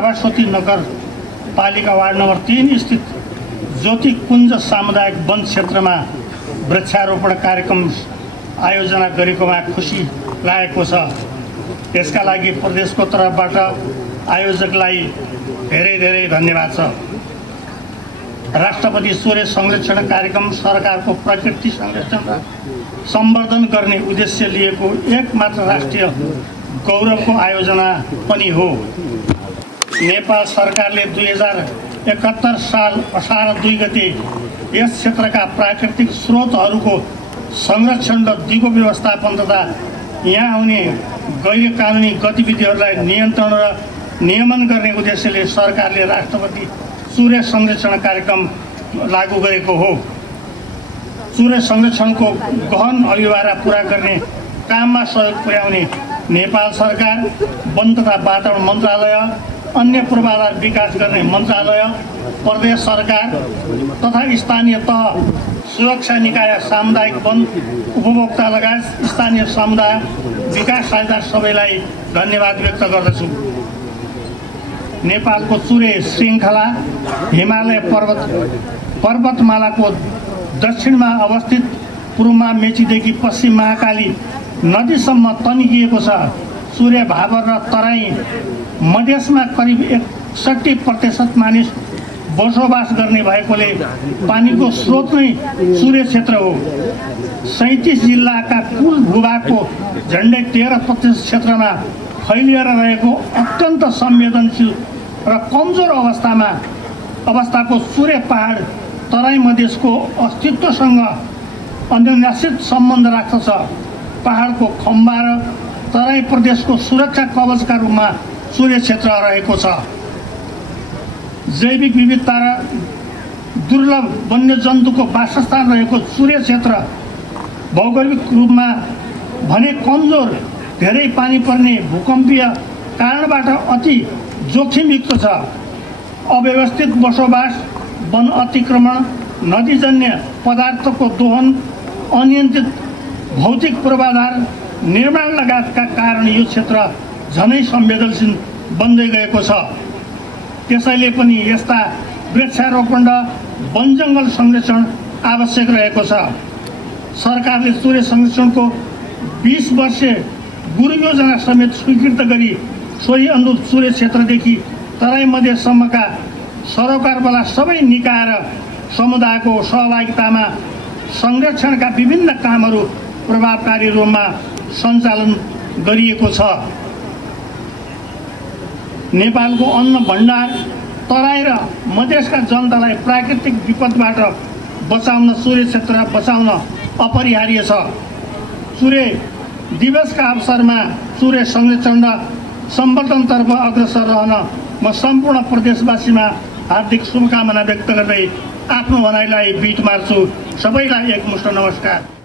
राभास्वती नगर पालिका ward number 3 स्थित ज्योति कुञ्ज सामुदायिक वन क्षेत्रमा वृक्षारोपण कार्यक्रम आयोजना गरेकोमा खुसी लागेको छ। यसका लागि प्रदेशको तर्फबाट आयोजकलाई धेरै धेरै धन्यवाद छ। राष्ट्रपति सूर्य संरक्षण कार्यक्रम सरकारको प्रकृति संरक्षण र सम्वर्धन गर्ने उद्देश्य लिएको एकमात्र राष्ट्रिय गौरवको आयोजना पनि हो। नेपाल सरकारले 2071 साल असार 2 गते यस क्षेत्रका प्राकृतिक स्रोतहरूको संरक्षण र दिगो व्यवस्थापन तथा यहाँ हुने गैर कानुनी गतिविधिहरूलाई नियन्त्रण र नियमन गर्ने उद्देश्यले सरकारले राष्ट्रपति सूर्य संरक्षण कार्यक्रम लागू गरेको हो। सूर्य संरक्षणको गहन अभिवारा पूरा गर्ने काममा सहयोग पुर्याउने नेपाल सरकार, वन तथा वातावरण मन्त्रालय, अन्य पूर्वाधार विकास गर्ने मन्त्रालय, प्रदेश सरकार तथा स्थानीय तह, सुरक्षा निकाय, सामुदायिक वन उपभोक्ता लगायत स्थानीय समुदाय विकास साझेदार सबैलाई धन्यवाद व्यक्त गर्दछु। नेपालको चुरे श्रृङ्खला हिमालय पर्वतमालाको दक्षिणमा अवस्थित, पूर्वमा मेचीदेखि पश्चिम महाकाली नदीसम्म तन्किएको छ। सूर्य भावर र तराई मधेसमा करिब 61% मानिस बसोबास गर्ने भएकोले पानीको स्रोत नै सूर्य क्षेत्र हो। 37 जिल्लाका कुल भूभागको झन्डै 13% क्षेत्रमा फैलिएर रहेको अत्यन्त संवेदनशील र कमजोर अवस्थाको सूर्य पहाड तराई मधेसको अस्तित्वसँग अन्योन्याश्रित सम्बन्ध राख्दछ। पहाडको खम्बा र तराई प्रदेशको सुरक्षा कवचका रूपमा सूर्य क्षेत्र रहेको छ। जैविक विविधता र दुर्लभ वन्यजन्तुको वासस्थान रहेको सूर्य क्षेत्र भौगोलिक रूपमा भने कमजोर, धेरै पानी पर्ने, भूकम्पीय कारणबाट अति जोखिमयुक्त छ। अव्यवस्थित बसोबास, वन अतिक्रमण, नदीजन्य पदार्थको दोहन, अनियन्त्रित भौतिक पूर्वाधार निर्माण लगायतका कारण यो क्षेत्र झनै संवेदनशील बन्दै गएको छ। त्यसैले पनि यस्ता वृक्षारोपण र वन जङ्गल संरक्षण आवश्यक रहेको छ। सरकारले सूर्य संरक्षणको 20 वर्षीय गुरु योजना समेत स्वीकृत गरी सोही अनुरूप सूर्य क्षेत्रदेखि तराई मधेससम्मका सरोकारवाला सबै निकाय र समुदायको सहभागितामा संरक्षणका विभिन्न कामहरू प्रभावकारी रूपमा सञ्चालन गरिएको छ। नेपालको अन्न भण्डार तराई र मधेसका जनतालाई प्राकृतिक विपदबाट बचाउन सूर्य क्षेत्र बचाउन अपरिहार्य छ। सूर्य दिवसका अवसरमा सूर्य संरक्षण र सम्वर्धनतर्फ अग्रसर रहन म सम्पूर्ण प्रदेशवासीमा हार्दिक शुभकामना व्यक्त गर्दै आफ्नो भनाइलाई बिट मार्छु। सबैलाई एकमुष्ट नमस्कार।